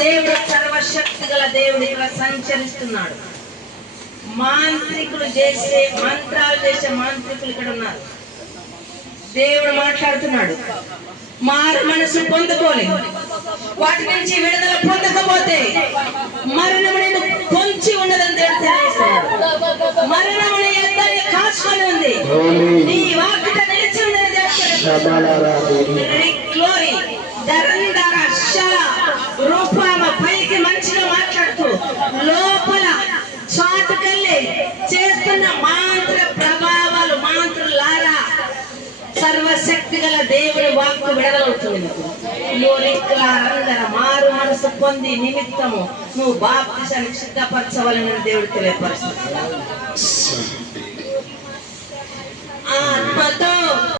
దేవుడు సర్వశక్తి గల దేవుడు ఇక్కడ సంచరిస్తున్నాడు. మాంత్రికులు చేసే మంత్రాలు చేసే మాంత్రికులు ఇక్కడ ఉన్నారు. దేవుడు మాట్లాడుతున్నాడు. మారు మనసు పొందుకోలేదు, వాటి నుంచి విడుదల పొందకపోతే మరణము నేను పొంచి ఉన్నదని దేవుడు తెలియజేస్తున్నాడు. మరణము నీ యొద్దనే కాచుకొని ఉంది, నీ వాకిట నిలిచి ఉన్నదని గ్లోరీ ధరంధర శల రూపామ పైకి మంచిగా మాట్లాడుతూ లోపల చాటుకెళ్ళి చేస్తున్న మాంత్ర ప్రభావాలు మంత్రులారా సర్వశక్తి గల దేవుడి వాక్కు విడదలవుతుంది. మారు మనసు పొంది నిమిత్తము నువ్వు బాప్తిసానికి సిద్ధపరచవాలని దేవుడు తెలియపరుస్తున్నాడు. ఆత్మతో